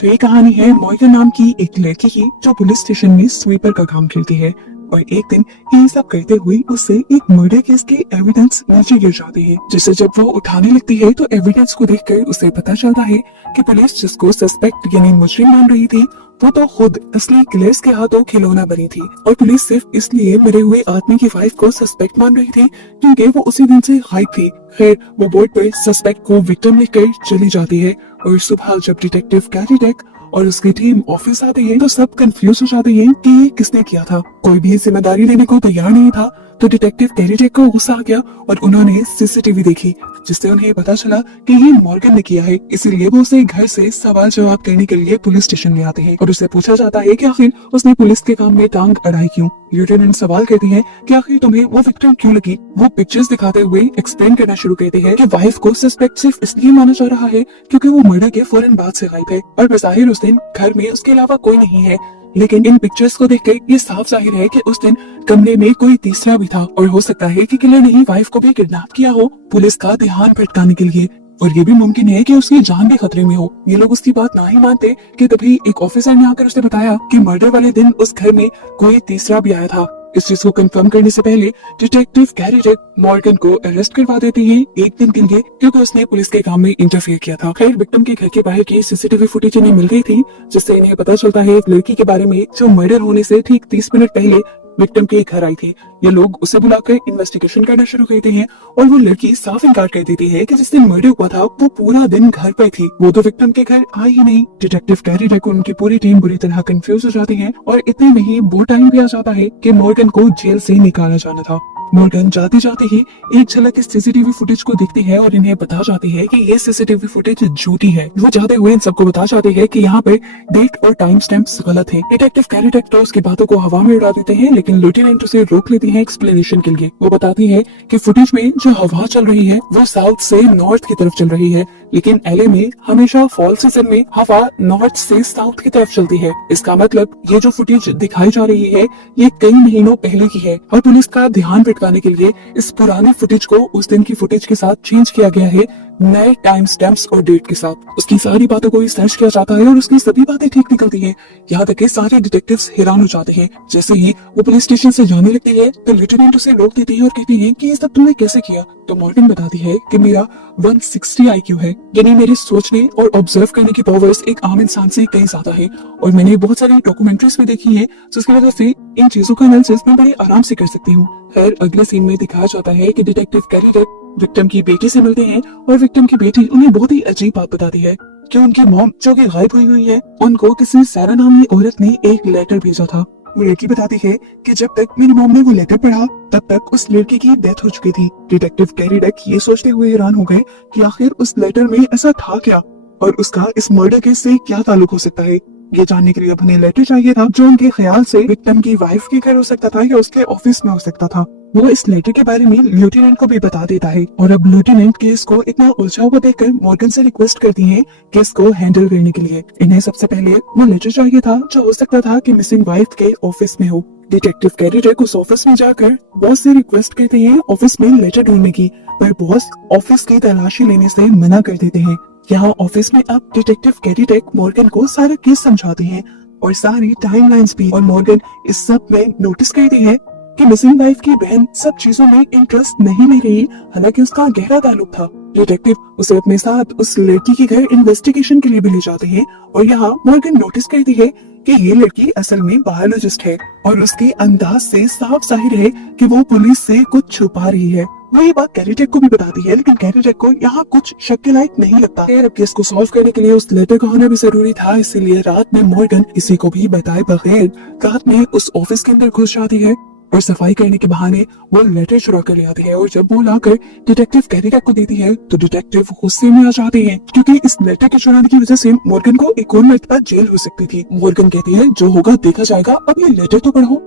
तो ये कहानी है मॉर्गन नाम की एक लड़की की जो पुलिस स्टेशन में स्वीपर का काम करती है। और एक दिन ये सब करते हुए उससे एक मर्डर केस के एविडेंस नीचे गिर जाती है, जिसे जब वो उठाने लगती है तो एविडेंस को देखकर उसे पता चलता है कि पुलिस जिसको सस्पेक्ट यानी मुजरिम मान रही थी वो तो खुद असली किलर्स के हाथों खिलौना बनी थी। और पुलिस सिर्फ इसलिए मरे हुए आदमी की वाइफ को सस्पेक्ट मान रही थी क्योंकि वो उसी दिन से गायब थी। खैर वो बोर्ड पर सस्पेक्ट को विक्टिम लिखकर चली जाती है और सुबह जब डिटेक्टिव कैरी डेक और उसकी टीम ऑफिस आती है तो सब कंफ्यूज हो जाते हैं कि ये किसने किया था। कोई भी जिम्मेदारी लेने को तैयार नहीं था। तो डिटेक्टिव कैरी डेक को गुस्सा आ गया और उन्होंने सीसीटीवी देखी, जिससे उन्हें पता चला कि ये मॉर्गन ने किया है। इसीलिए वो उसे घर से सवाल जवाब करने के लिए पुलिस स्टेशन में आते हैं और उससे पूछा जाता है कि आखिर उसने पुलिस के काम में टांग अड़ाई क्यों। लेफ्टिनेंट सवाल करती है कि आखिर तुम्हें वो विक्टिम क्यों लगी। वो पिक्चर्स दिखाते हुए एक्सप्लेन करना शुरू करती है कि वाइफ को सस्पेक्ट सिर्फ इसलिए माना जा रहा है क्योंकि वो मर्डर के फौरन बाद से गायब है और बज़ाहिर उस दिन घर में उसके अलावा कोई नहीं है। लेकिन इन पिक्चर्स को देखकर ये साफ जाहिर है कि उस दिन कमरे में कोई तीसरा भी था और हो सकता है कि किलर ने ही वाइफ को भी किडनैप किया हो पुलिस का ध्यान भटकाने के लिए। और ये भी मुमकिन है कि उसकी जान भी खतरे में हो। ये लोग उसकी बात ना ही मानते कि तभी एक ऑफिसर ने आकर उसे बताया कि मर्डर वाले दिन उस घर में कोई तीसरा भी आया था। इस चीज को कंफर्म करने से पहले डिटेक्टिव कैरी डेक मॉर्गन को अरेस्ट करवा देती है एक दिन के लिए क्योंकि उसने पुलिस के काम में इंटरफेयर किया था। खैर विक्टिम के घर के बाहर की सीसीटीवी फुटेज इन्हें मिल गई थी, जिससे इन्हें पता चलता है एक लड़की के बारे में जो मर्डर होने से ठीक 30 मिनट पहले विक्टिम के घर आई थी। ये लोग उसे बुलाकर इन्वेस्टिगेशन करना शुरू करते हैं और वो लड़की साफ इनकार कर देती है कि जिस दिन मर्डर हुआ था वो पूरा दिन घर पर थी। वो तो विक्टिम के घर आई ही नहीं। डिटेक्टिव कैरी डेक और उनकी पूरी टीम बुरी तरह कंफ्यूज हो जाती है और इतने में ही वो टाइम भी आ जाता है कि मॉर्गन को जेल से निकाला जाना था। मॉर्गन जाते जाते ही एक झलक इस सीसीटीवी फुटेज को देखती है और इन्हें बता जाती है कि ये सीसीटीवी फुटेज झूठी है। वो जाते हुए इन सबको बता जाती है कि यहाँ पे डेट और टाइम स्टैम्प्स गलत है। डिटेक्टिव कैरी डेक तो उसकी बातों को हवा में उड़ा देते हैं, लेकिन लेफ्टिनेंट उसे रोक लेती है एक्सप्लेनेशन के लिए। वो बताती है कि फुटेज में जो हवा चल रही है वो साउथ से नॉर्थ की तरफ चल रही है, लेकिन एलए में हमेशा फॉल सीजन में हवा नॉर्थ से साउथ की तरफ चलती है। इसका मतलब ये जो फुटेज दिखाई जा रही है ये कई महीनों पहले की है और पुलिस का ध्यान भटकाने के लिए इस पुराने फुटेज को उस दिन की फुटेज के साथ चेंज किया गया है, नए टाइम स्टैम्प्स और डेट के साथ। उसकी सारी बातों को सर्च किया जाता है और उसकी सभी बातें ठीक निकलती हैं। यहाँ तक कि सारे डिटेक्टिव्स हैरान हो जाते हैं। जैसे ही वो पुलिस स्टेशन से जाने लगती है तो लेफ्टिनेंट उसे रोक देती है और कहती है कि ये सब तुमने कैसे किया। तो मॉर्गन बताती है कि मेरा 160 IQ है, यानी मेरे सोचने और ऑब्जर्व करने की पावर्स एक आम इंसान से कहीं ज्यादा है और मैंने बहुत सारी डॉक्यूमेंट्रीज भी देखी है जिसकी वजह से इन चीजों का एनालिसिस मैं बड़े आराम से कर सकती हूँ। खैर अगले सीन में दिखाया जाता है कि डिटेक्टिव कैरी डेक विक्टिम की बेटी से मिलते हैं और विक्टिम की बेटी उन्हें बहुत ही अजीब बात बताती है कि उनकी मॉम जो कि गायब हुई है उनको किसी सारा नामी औरत ने एक लेटर भेजा था। वो लड़की बताती है कि जब तक मेरी मॉम ने वो लेटर पढ़ा तब तक उस लड़की की डेथ हो चुकी थी। डिटेक्टिव कैरी डेक ये सोचते हुए हैरान हो गए कि आखिर उस लेटर में ऐसा था क्या और उसका इस मर्डर केस से क्या ताल्लुक हो सकता है। ये जानने के लिए अब उन्हें लेटर चाहिए था जो उनके ख्याल से विक्टिम की वाइफ के घर हो सकता था या उसके ऑफिस में हो सकता था। वो इस लेटर के बारे में लेफ्टिनेंट को भी बता देता है और अब लेफ्टिनेंट केस को इतना उलझा हुआ देखकर मॉर्गन से रिक्वेस्ट करती है केस को हैंडल करने के लिए। इन्हें सबसे पहले वो लेटर चाहिए था जो हो सकता था कि मिसिंग वाइफ के ऑफिस में हो। डिटेक्टिव कैरी डेक उस ऑफिस में जाकर बॉस से रिक्वेस्ट करते हैं ऑफिस में लेटर ढूंढने की, पर बॉस ऑफिस की तलाशी लेने से मना कर देते हैं। यहाँ ऑफिस में अब डिटेक्टिव कैरी डेक मॉर्गन को सारा केस समझाते हैं और सारी टाइमलाइंस भी, और मॉर्गन इस सब में नोटिस करती है कि मिसिंग वाइफ की बहन सब चीजों में इंटरेस्ट नहीं ले रही, हालांकि उसका गहरा ताल्लुक था। डिटेक्टिव उसे अपने साथ उस लड़की के घर इन्वेस्टिगेशन के लिए भी ले जाते हैं और यहाँ मॉर्गन नोटिस करती है कि ये लड़की असल में बायोलॉजिस्ट है और उसके अंदाज से साफ जाहिर है कि वो पुलिस से कुछ छुपा रही है। वो ये बात कैरी डेक को भी बताती है, लेकिन कैरी डेक को यहाँ कुछ शक के लायक नहीं लगता। अब केस को सॉल्व करने के लिए उस लेटर का होना भी जरूरी था, इसीलिए रात में मॉर्गन किसी को भी बताए बगैर रात में उस ऑफिस के अंदर घुस जाती है और सफाई करने के बहाने वो लेटर चुरा कर ले आती है और जब वो लाकर डिटेक्टिव कैरी डेक को देती है तो डिटेक्टिव गुस्से में आ जाते हैं क्योंकि इस लेटर के चुराने की वजह से मॉर्गन को एक और मर्तबा जेल हो सकती थी। मॉर्गन कहती है जो होगा देखा जाएगा, अब ये लेटर तो पढ़ो।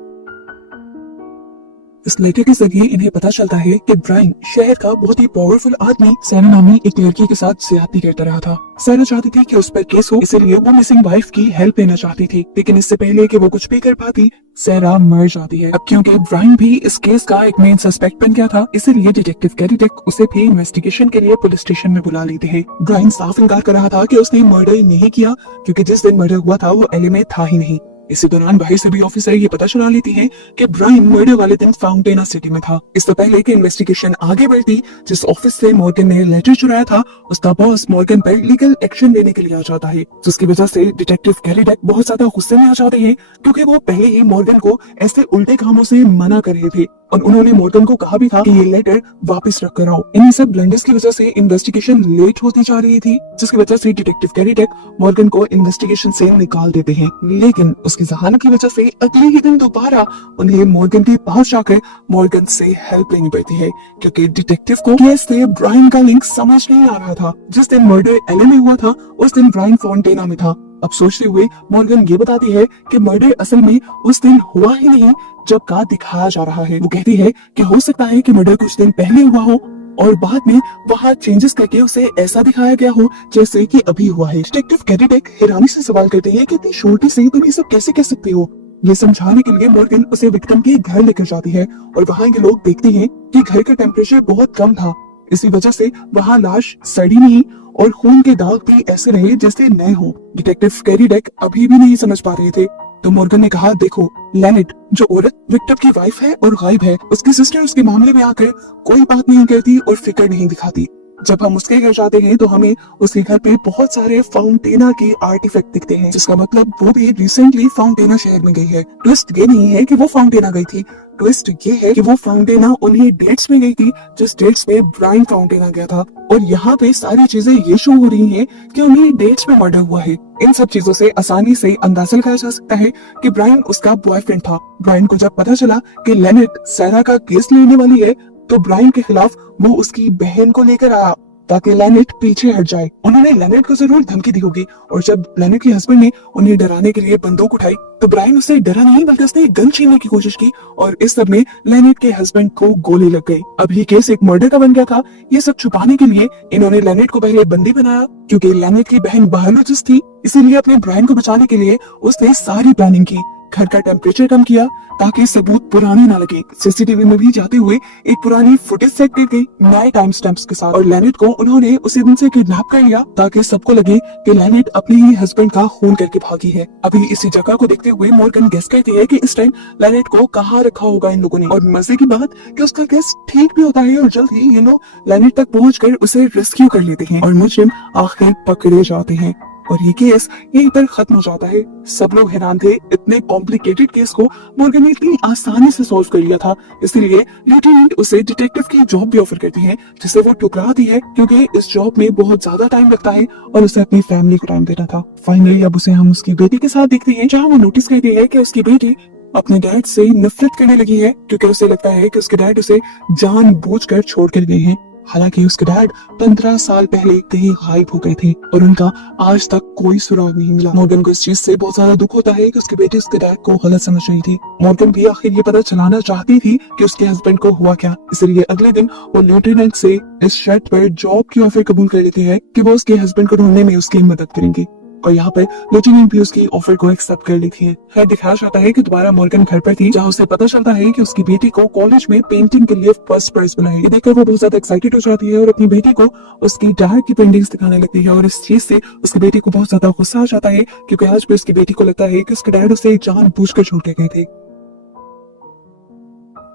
इस लेटर के जरिए इन्हें पता चलता है कि ब्रायन शहर का बहुत ही पावरफुल आदमी सैरा नामी एक लड़की के साथ ज्यादती करता रहा था। सैरा चाहती थी कि उस पर केस हो, इसलिए वो मिसिंग वाइफ की हेल्प लेना चाहती थी, लेकिन इससे पहले कि वो कुछ भी कर पाती सैरा मर जाती है। अब क्योंकि ब्रायन भी इस केस का एक मेन सस्पेक्ट बन गया था, इसीलिए डिटेक्टिव कैरी डिक उसे भी इन्वेस्टिगेशन के लिए पुलिस स्टेशन में बुला लेते हैं। ब्रायन साफ इनकार कर रहा था कि उसने मर्डर नहीं किया, क्योंकि जिस दिन मर्डर हुआ था वो एलए में था ही नहीं। इसी दौरान बाहर से भी ऑफिसर ये पता चला लेती है कि ब्रायन मर्डर वाले दिन फाउंटेना सिटी में था। इससे पहले कि इन्वेस्टिगेशन आगे बढ़ती, जिस ऑफिस से मॉर्गन ने लेटर चुराया था उसका बॉस मॉर्गन पर लीगल एक्शन लेने के लिए आ जाता है, जिसकी वजह से डिटेक्टिव कैरी डिक बहुत ज्यादा गुस्से में आ जाते हैं, क्योंकि वो पहले ही मॉर्गन को ऐसे उल्टे कामों से मना कर रहे थे और उन्होंने मॉर्गन को कहा भी था कि ये लेटर वापस रख कर आओ। इन सब ब्लंडर्स की वजह से इन्वेस्टिगेशन लेट होती जा रही थी, जिसकी वजह से डिटेक्टिव कैरी डिक मॉर्गन को इन्वेस्टिगेशन से निकाल देते हैं। लेकिन उसकी जहानत की वजह से अगले ही दिन दोबारा उन्हें मॉर्गन के पास जाकर मॉर्गन से हेल्प लेनी पड़ती है, क्योंकि डिटेक्टिव को केस से ब्रायन का लिंक समझ नहीं आ रहा था। जिस दिन मर्डर एलए में हुआ था उस दिन ब्रायन फाउंटेना में था। अब सोचते हुए मॉर्गन ये बताती है कि मर्डर असल में उस दिन हुआ ही नहीं जब का दिखाया जा रहा है। वो कहती है कि हो सकता है कि मर्डर कुछ दिन पहले हुआ हो और बाद में वहाँ चेंजेस करके उसे ऐसा दिखाया गया हो जैसे कि अभी हुआ है। डिटेक्टिव कैरी डिक हैरानी से सवाल करते हैं कि इतनी छोटी से तुम ये सब कैसे कह सकते हो। ये समझाने के लिए मॉर्गन उसे विक्टिम के घर लेकर जाती है और वहाँ के लोग देखते हैं कि घर का टेम्परेचर बहुत कम था, इसी वजह से वहाँ लाश सड़ी नहीं और खून के दाग भी ऐसे रहे जैसे नए हो। डिटेक्टिव कैरी डिक अभी भी नहीं समझ पा रहे थे, तो मॉर्गन ने कहा, देखो लेनेट जो औरत विक्टिम की वाइफ है और गायब है, उसकी सिस्टर उसके मामले में आकर कोई बात नहीं करती और फिक्र नहीं दिखाती। जब हम उसके घर जाते हैं तो हमें उसके घर पे बहुत सारे फाउंटेना के आर्टिफैक्ट दिखते हैं, जिसका मतलब वो भी रिसेंटली फाउंटेना शहर में गई है। ट्विस्ट ये नहीं है कि वो फाउंटेना गई थी, ट्विस्ट ये है कि वो फाउंटेना उन्हीं डेट्स में गई थी जिस डेट्स में ब्रायन फाउंटेना गया था। और यहाँ पे सारी चीजें ये शो हो रही हैं कि उन्हीं डेट्स में मर्डर हुआ है। इन सब चीजों से आसानी से अंदाजा लगाया जा सकता है कि ब्रायन उसका बॉयफ्रेंड था। ब्रायन को जब पता चला कि लेनेट सैरा का केस लेने वाली है तो ब्रायन के खिलाफ वो उसकी बहन को लेकर आया ताकि लेनेट पीछे हट जाए। उन्होंने लेनेट को जरूर धमकी दी होगी और जब लेनेट के हस्बैंड ने उन्हें डराने के लिए बंदूक उठाई तो ब्रायन उससे डरा नहीं बल्कि उसने गन छीनने की कोशिश की और इस सब में लेनेट के हस्बैंड को गोली लग गई। अब ये केस एक मर्डर का बन गया था। ये सब छुपाने के लिए इन्होंने लेनेट को पहले बंदी बनाया, क्योंकि लेनेट की बहन बायोलॉजिस्ट थी, इसीलिए अपने ब्रायन को बचाने के लिए उसने सारी प्लानिंग की। घर का टेम्परेचर कम किया ताकि सबूत पुराने ना लगे। सीसीटीवी में भी जाते हुए एक पुरानी फुटेज सेट की गई नए टाइम स्टैम्प्स के साथ और लेनेट को उन्होंने उसी दिन से किडनैप कर लिया ताकि सबको लगे कि लेनेट अपने ही हस्बैंड का खून करके भागी है। अभी इसी जगह को देखते हुए मॉर्गन गेस करती है कि इस टाइम लेनेट को कहाँ रखा होगा इन लोगों ने। और मजे की बात कि उसका गेस ठीक भी होता है और जल्द ही ये लोग लेनेट तक पहुंचकर उसे रेस्क्यू कर लेते हैं और मुजरिम आखिर पकड़े जाते हैं और ये केस यहीं पर खत्म हो जाता है। सब लोग हैरान थे, इतने कॉम्प्लिकेटेड केस को मॉर्गन ने इतनी आसानी से सॉल्व कर लिया था। इसलिए लेफ्टिनेंट उसे डिटेक्टिव की जॉब भी ऑफर करती है, जिसे वो ठुकराती है क्योंकि इस जॉब में बहुत ज्यादा टाइम लगता है और उसे अपनी फैमिली को टाइम देना था। फाइनली अब उसे हम उसकी बेटी के साथ देखते हैं, जहाँ वो नोटिस करती है कि उसकी बेटी अपने डैड से नफरत करने लगी है, क्योंकि उसे लगता है कि उसके डैड उसे जानबूझकर छोड़ कर गए हैं। हालांकि उसके डैड 15 साल पहले कहीं गायब हो गए थे और उनका आज तक कोई सुराग नहीं मिला। मॉर्गन को इस चीज से बहुत ज्यादा दुख होता है कि उसकी बेटी उसके डैड को गलत समझ रही थी। मॉर्गन भी आखिर ये पता चलाना चाहती थी कि उसके हस्बैंड को हुआ क्या, इसलिए अगले दिन वो लेफ्टिनेंट से इस शर्त पर जॉब की ऑफर कबूल कर लेती है कि वो उसके हस्बैंड को ढूंढने में उसकी मदद करेंगी और यहाँ पर लेफ्टिनेंट भी उसकी ऑफर को एक्सेप्ट कर लेती है। खैर दिखाया जाता है कि दोबारा मॉर्गन घर पर थी, जहाँ उसे पता चलता है कि उसकी बेटी को कॉलेज में पेंटिंग के लिए फर्स्ट प्राइज मिला है। ये देखकर वो बहुत ज्यादा एक्साइटेड हो जाती है और अपनी बेटी को उसकी डैड की पेंटिंग्स दिखाने लगती है और इस चीज से उसकी बेटी को बहुत ज्यादा गुस्सा आ जाता है, क्योंकि आज भी उसकी बेटी को लगता है कि उसके डैड उसे जानबूझकर छोड़ के गए थे।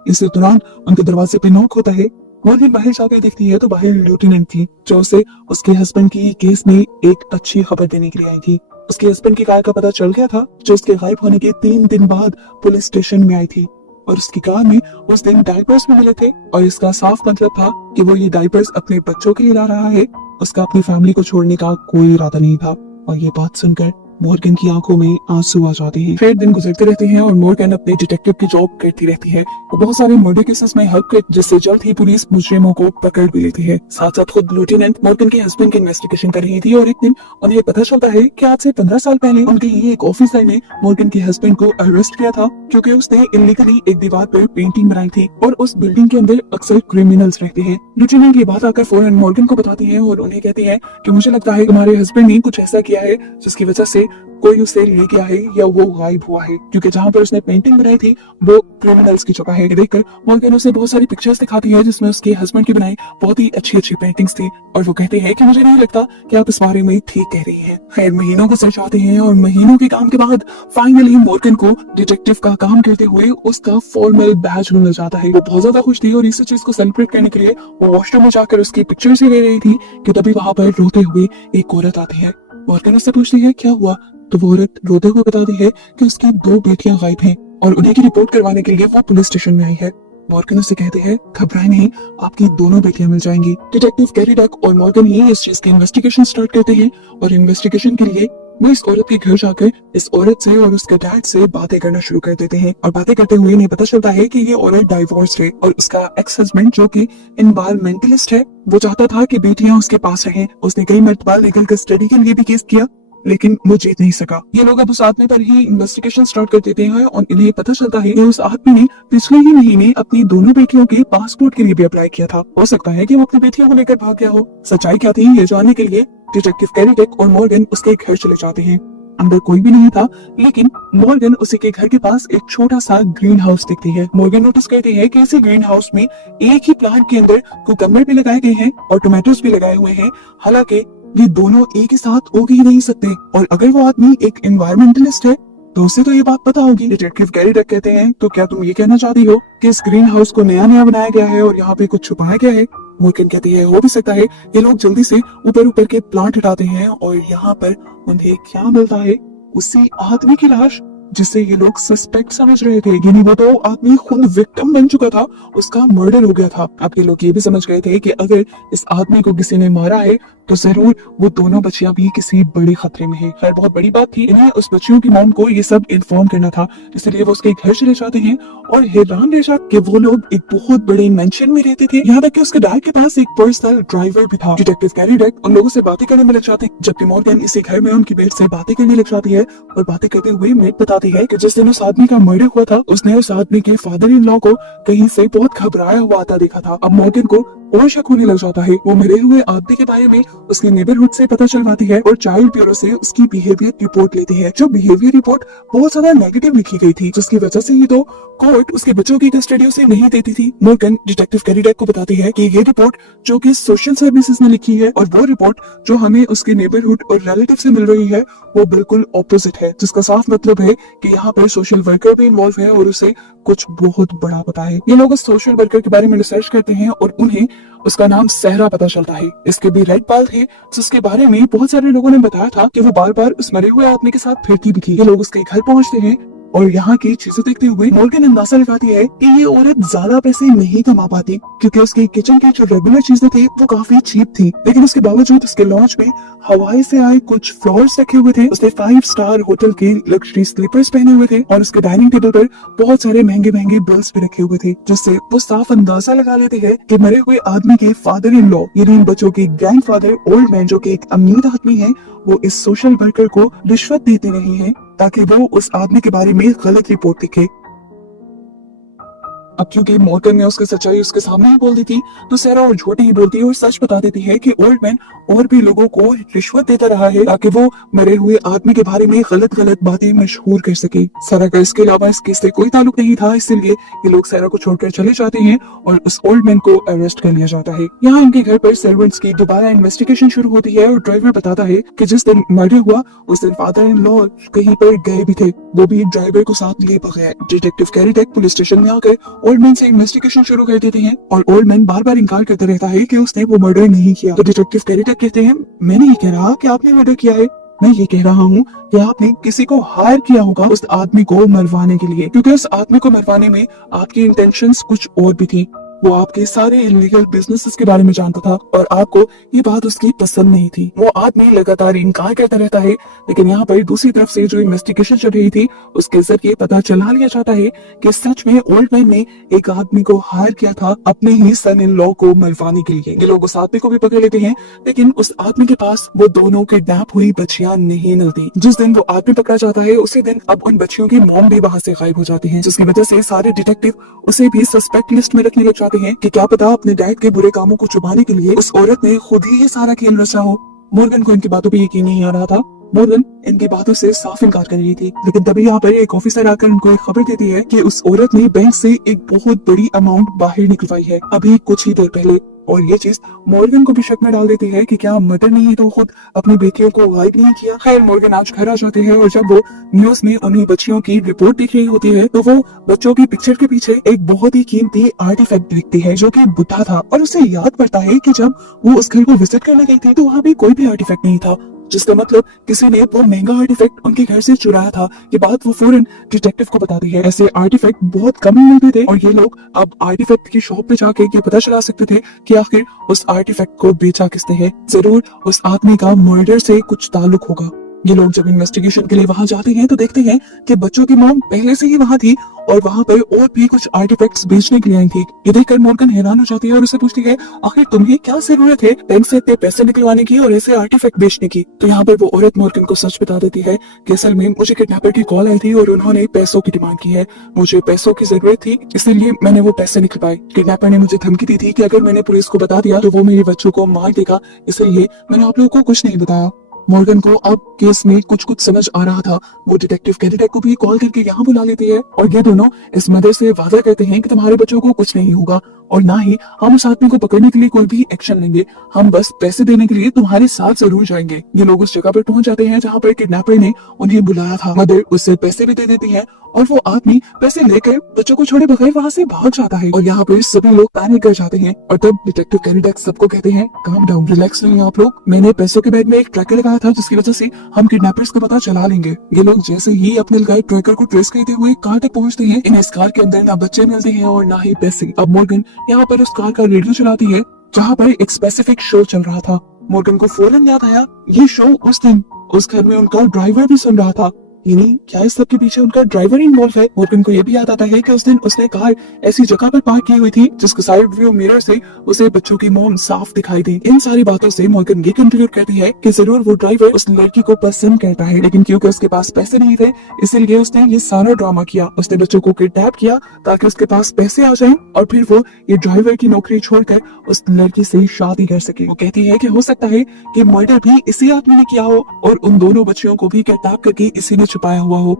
इसी दौरान उनके दरवाजे पे नॉक होता है। मॉर्गन बाहर जाकर देखती है तो बाहर लेफ्टिनेंट थी, जो उसे उसके हस्बैंड की केस में एक अच्छी खबर देने के लिए आई थी। उसके हस्बैंड की कार का पता चल गया था, जो उसके गायब होने के 3 दिन बाद पुलिस स्टेशन में आई थी और उसकी कार में उस दिन डायपर्स भी मिले थे और इसका साफ मतलब था कि वो ये डायपर्स अपने बच्चों के लिए ला रहा है। उसका अपनी फैमिली को छोड़ने का कोई इरादा नहीं था। और ये बात सुनकर मॉर्गन की आंखों में आंसू आ जाते हैं। फिर दिन गुजरते रहते हैं और मॉर्गन अपने डिटेक्टिव की जॉब करती रहती है। वो बहुत सारे मर्डर केसेस में हेल्प कर, जिससे जल्द ही पुलिस मुजरिमों को पकड़ भी लेती है। साथ साथ खुद लेफ्टिनेंट मॉर्गन के हस्बैंड की इन्वेस्टिगेशन कर रही थी और एक दिन उन्हें पता चलता है कि आज से 15 साल पहले उनके ही एक ऑफिसर ने मॉर्गन के हस्बैंड को अरेस्ट किया था, क्योंकि उसने इलीगली एक दीवार पर पेंटिंग बनाई थी और उस बिल्डिंग के अंदर अक्सर क्रिमिनल्स रहते हैं। लेफ्टिनेंट ये बात आकर फौरन मॉर्गन को बताती है और उन्हें कहती है कि मुझे लगता है तुम्हारे हस्बैंड ने कुछ ऐसा किया है जिसकी वजह से कोई उसे ले गया है या वो गायब हुआ है, क्योंकि जहाँ पर उसने पेंटिंग बनाई थी वो क्रिमिनल्स की जगह है। देखकर मॉर्गन उसे बहुत सारी पिक्चर्स दिखाती है जिसमें उसके हस्बैंड की बनाई बहुत ही अच्छी अच्छी पेंटिंग्स थी और वो कहते हैं कि मुझे नहीं लगता कि आप इस बारे में ठीक कह रही हैं। खैर महीनों गुजर जाते हैं और महीनों के काम के बाद फाइनली मॉर्गन को डिटेक्टिव का काम करते हुए उसका फॉर्मल बैज मिल जाता है। वो बहुत ज्यादा खुश थी और इस चीज को सेलिब्रेट करने के लिए वो वॉशरूम में जाकर उसकी पिक्चर्स ले रही थी कि तभी वहां पर रोते हुए एक औरत आती है। मॉर्गन उससे पूछती है क्या हुआ, तो वो औरत रोते हुए बताती है कि उसकी 2 बेटियां गायब हैं और उन्हें की रिपोर्ट करवाने के लिए वो पुलिस स्टेशन में आई है। मॉर्गन उससे कहते हैं घबराए नहीं, आपकी दोनों बेटियां मिल जाएंगी। डिटेक्टिव कैरी डक और मॉर्गन ही इस चीज की इन्वेस्टिगेशन स्टार्ट करते हैं और इन्वेस्टिगेशन के लिए वो इस औरत के घर जाकर इस औरत से और उसके डैड से बातें करना शुरू कर देते हैं और बातें करते हुए इन्हें पता चलता है कि ये औरत डाइवोर्स है और उसका एक्स हस्बैंड जो कि एनवायरमेंटलिस्ट है वो चाहता था कि बेटियां उसके पास रहें। उसने कई मर्तबा लीगल कस्टडी के लिए भी केस किया लेकिन वो जीत नहीं सका। ये लोग अब उस आदमी पर ही इन्वेस्टिगेशन स्टार्ट कर देते हैं और इन्हें पता चलता है कि उस आदमी ने पिछले ही महीने अपनी दोनों बेटियों के पासपोर्ट के लिए भी अप्लाई किया था। हो सकता है कि वो अपनी बेटियों को लेकर भाग गया हो। सच्चाई क्या थी ये जानने के लिए डिटेक्टिव कैरी डक और मॉर्गन उसके घर चले जाते हैं। अंदर कोई भी नहीं था, लेकिन मॉर्गन उसी के घर के पास एक छोटा सा ग्रीन हाउस दिखती है। मॉर्गन नोटिस करती है कि इसी ग्रीन हाउस में एक ही प्लांट के अंदर कुकम्बर भी लगाए गए हैं और टोमेटोज भी लगाए हुए हैं। हालांकि ये दोनों एक ही साथ उग ही नहीं सकते और अगर वो आदमी एक एनवायरमेंटलिस्ट है तो उसे तो ये बात पता होगी। डिटेक्टिव कैरी डक कहते हैं तो क्या तुम ये कहना चाहती हो कि इस ग्रीन हाउस को नया नया बनाया गया है और यहाँ पे कुछ छुपाया गया है? मॉर्गन कहती है हो भी सकता है। ये लोग जल्दी से ऊपर ऊपर के प्लांट हटाते हैं और यहाँ पर उन्हें क्या मिलता है, उसी आदमी की लाश जिसे ये लोग सस्पेक्ट समझ रहे थे। यानी वो तो आदमी खुद विक्टिम बन चुका था, उसका मर्डर हो गया था। अब ये लोग ये भी समझ गए थे कि अगर इस आदमी को किसी ने मारा है तो जरूर वो दोनों बच्चियां भी किसी बड़े खतरे में हैं। खैर बहुत बड़ी बात थी, इन्हें उस बच्चियों की मॉम को ये सब इन्फॉर्म करना था, इसलिए वो उसके घर चले जाते हैं और हैरान रह जाते कि वो लोग एक बहुत बड़े मेंशन में रहते थे। यहाँ तक कि उसके डैड के पास एक पर्सनल ड्राइवर भी था। डिटेक्टिव कैरी डक उन लोगों से बातें करने में लग जाते, जबकि मॉर्गन इसी घर में उनकी बेट से बातें करने लग जाती है और बातें करते हुए मेट बताती है कि जिस दिन उस आदमी का मर्डर हुआ था उसने उस आदमी के फादर इन लॉ को कहीं से बहुत घबराया हुआ आता देखा था। अब मॉर्गन को और शक होने लग जाता है। वो मरे हुए आदमी के बारे में उसके नेबरहुड से पता चलवाती है और चाइल्ड ब्यूरो से उसकी बिहेवियर रिपोर्ट लेती है। जो बिहेवियर रिपोर्ट बहुत ज्यादा नेगेटिव लिखी गई थी, जिसकी वजह से ही तो कोर्ट उसके बच्चों की कस्टडी उसे नहीं देती थी। मॉर्गन डिटेक्टिव कैरी डक को बताती है कि ये रिपोर्ट जो कि सोशल सर्विसेज ने लिखी है और वो रिपोर्ट जो हमें उसके नेबरहुड और रिलेटिव से मिल रही है वो बिल्कुल ऑपोजिट है, जिसका साफ मतलब है कि यहाँ पर सोशल वर्कर भी इन्वॉल्व है और उसे कुछ बहुत बड़ा पता है। ये लोग उस सोशल वर्कर के बारे में रिसर्च करते हैं और उन्हें उसका नाम सहरा पता चलता है। इसके भी रेड बाल थे, जिसके बारे में बहुत सारे लोगों ने बताया था कि वो बार बार उस मरे हुए आदमी के साथ फिरती भी थी। ये लोग उसके घर पहुंचते हैं और यहाँ की चीजें देखते हुए मॉर्गन अंदाजा लगाती है कि ये औरत ज्यादा पैसे नहीं कमा पाती, क्योंकि उसके किचन की जो रेगुलर चीजें थी वो काफी चीप थी। लेकिन उसके बावजूद उसके लॉन्च में हवाई से आए कुछ फ्लावर्स रखे हुए थे। उसने 5 स्टार होटल के लग्जरी स्लीपर्स पहने हुए थे और उसके डाइनिंग टेबल पर बहुत सारे महंगे महंगे बिल्स भी रखे हुए थे, जिससे वो साफ अंदाजा लगा लेते हैं कि मरे हुए आदमी के फादर इन लॉ यानी इन बच्चों के ग्रैंडफादर ओल्ड मैन जो कि एक अमीर आदमी है, वो इस सोशल वर्कर को रिश्वत देते नहीं है ताकि वो उस आदमी के बारे में गलत रिपोर्ट लिखे। अब क्योंकि मॉर्गन ने उसकी सच्चाई उसके सामने ही बोल दी थी, तो सहरा और झूठ ही बोलती है और सच बता देती है कि ओल्ड मैन और भी लोगों को रिश्वत देता रहा है ताकि वो मरे हुए आदमी के बारे में गलत गलत बातें मशहूर कर सके। सहरा का इसके अलावा इस केस से कोई ताल्लुक नहीं था, इसलिए ये लोग सहरा को छोड़कर चले जाते हैं और उस ओल्ड मैन को अरेस्ट कर लिया जाता है। यहाँ इनके घर पर सर्वेंट्स की दोबारा इन्वेस्टिगेशन शुरू होती है और ड्राइवर बताता है कि जिस दिन मर्डर हुआ उस दिन फादर इन लॉ कहीं पर गए भी थे, वो भी ड्राइवर को साथ लिए बगैर। Detective carry duck police station में आकर ओल्ड मैन से इन्वेस्टिगेशन शुरू कर देते हैं और ओल्ड मैन बार बार इनकार करता रहता है कि उसने वो मर्डर नहीं किया। तो डिटेक्टिव कैरी डक कहते हैं मैं नहीं कह रहा कि आपने मर्डर किया है, मैं ये कह रहा हूँ कि आपने किसी को हायर किया होगा उस आदमी को मरवाने के लिए, क्योंकि उस आदमी को मरवाने में आपकी इंटेंशंस कुछ और भी थी। वो आपके सारे इलीगल बिजनेसेस के बारे में जानता था और आपको ये बात उसकी पसंद नहीं थी। वो आदमी लगातार इनकार करता रहता है, लेकिन यहाँ पर दूसरी तरफ से जो इन्वेस्टिगेशन चल रही थी उसके जरिए पता चला लिया जाता है कि सच में ओल्ड मैन ने एक आदमी को हायर किया था अपने ही सन इन लॉ को मरवाने के लिए। ये लोग उस आदमी को भी पकड़ लेते हैं, लेकिन उस आदमी के पास वो दोनों किडनैप हुई बच्चियां नहीं मिलती। जिस दिन वो आदमी पकड़ा जाता है उसी दिन अब उन बच्चियों की मॉम भी वहां से गायब हो जाती है, जिसकी वजह से सारे डिटेक्टिव उसे भी सस्पेक्ट लिस्ट में रखने लग जाते हैं कि क्या पता अपने डैड के बुरे कामों को छुपाने के लिए उस औरत ने खुद ही ये सारा खेल रचा हो। मॉर्गन को इनकी बातों पर यकीन नहीं आ रहा था। मॉर्गन इनकी बातों से साफ इनकार कर रही थी, लेकिन तभी यहाँ पर एक ऑफिसर आकर उनको एक खबर देती है कि उस औरत ने बैंक से एक बहुत बड़ी अमाउंट बाहर निकलवाई है अभी कुछ ही देर पहले। और ये चीज मॉर्गन को भी शक में डाल देती है कि क्या मदर ने ही तो खुद अपनी बेटियों को गायब नहीं किया। खैर मॉर्गन आज घर आ जाते हैं और जब वो न्यूज में उन्हीं बच्चियों की रिपोर्ट दिख रही होती है तो वो बच्चों की पिक्चर के पीछे एक बहुत ही कीमती आर्टिफैक्ट दिखती है जो कि बुद्धा था। और उसे याद पड़ता है कि जब वो उस घर को विजिट करने गई थी तो वहाँ भी कोई भी आर्टिफैक्ट नहीं था, जिसका मतलब किसी ने वो महंगा आर्टिफैक्ट उनके घर से चुराया था। ये बात वो फौरन डिटेक्टिव को बताती है। ऐसे आर्टिफैक्ट बहुत कम मिलते थे और ये लोग अब आर्टिफैक्ट की शॉप पे जाके ये पता चला सकते थे कि आखिर उस आर्टिफैक्ट को बेचा किसने है। जरूर उस आदमी का मर्डर से कुछ ताल्लुक होगा। ये लोग जब इन्वेस्टिगेशन के लिए वहां जाते हैं तो देखते हैं कि बच्चों की मॉम पहले से ही वहां थी और वहां पर और भी कुछ आर्टिफैक्ट्स बेचने के लिए आई थी। ये देखकर मॉर्गन हैरान हो जाती है और उसे पूछती है आखिर तुम्हें क्या जरूरत है बैंक से इतने पैसे निकलवाने की और ऐसे आर्टिफैक्ट बेचने की। तो यहाँ पर वो औरत मॉर्गन को सच बता देती है कि असल में मुझे किडनैपर की कॉल आई थी और उन्होंने पैसों की डिमांड की है। मुझे पैसों की जरूरत थी इसलिए मैंने वो पैसे निकलवाए। किडनैपर ने मुझे धमकी दी थी कि अगर मैंने पुलिस को बता दिया तो वो मेरे बच्चों को मार देगा, इसलिए मैंने आप लोगों को कुछ नहीं बताया। मॉर्गन को अब केस में कुछ समझ आ रहा था। वो डिटेक्टिव कैडिडेट को भी कॉल करके यहाँ बुला लेती है और ये दोनों इस मदर से वादा करते हैं कि तुम्हारे बच्चों को कुछ नहीं होगा और ना ही हम उस आदमी को पकड़ने के लिए कोई भी एक्शन लेंगे, हम बस पैसे देने के लिए तुम्हारे साथ जरूर जाएंगे। ये लोग उस जगह पर पहुंच जाते हैं जहाँ पर किडनैपर ने उन्हें बुलाया था। मदर उससे पैसे भी दे देती है और वो आदमी पैसे लेकर बच्चों को छोड़े बगैर वहाँ से भाग जाता है और यहाँ पर सभी लोग पैनिक कर जाते हैं। और तब डिटेक्टिव कैडिडेट सबको कहते हैं काम डाउन, रिलैक्स रहिए आप लोग, मैंने पैसों के बैग में एक ट्रैकर लगाया था जिसकी वजह से हम किडनैपर्स को पता चला लेंगे। ये लोग जैसे ही अपने लगाए ट्रैकर को ट्रेस करते हुए कार तक पहुंचते हैं। इन इस कार के अंदर ना बच्चे मिलते हैं और ना ही पैसे। अब मॉर्गन यहाँ पर उस कार का रेडियो चलाती है जहाँ पर एक स्पेसिफिक शो चल रहा था। मॉर्गन को फौरन याद आया ये शो उस दिन उस घर में उनका ड्राइवर भी सुन रहा था, यानी क्या इस सब के पीछे उनका ड्राइवर इन्वॉल्व है। मॉर्गन को यह भी याद आता है कि उस दिन उसने कार ऐसी जगह पर पार्क की हुई थी जिसके साइड व्यू मिरर से उसे बच्चों की मॉम साफ दिखाई दी। इन सारी बातों से मॉर्गन ये कंक्लूड करती है कि जरूर वो ड्राइवर उस लड़की को पसंद करता है, लेकिन क्योंकि उसके पास पैसे नहीं थे इसलिए उसने ये सारा ड्रामा किया। उसने बच्चों को किडनैप किया ताकि उसके पास पैसे आ जाएं और फिर वो ये ड्राइवर की नौकरी छोड़कर उस लड़की से शादी कर सके। वो कहती है कि हो सकता है कि मर्डर भी इसी आदमी ने किया हो और उन दोनों बच्चियों को भी किडनैप करके इसी ने छुपाया हुआ हो।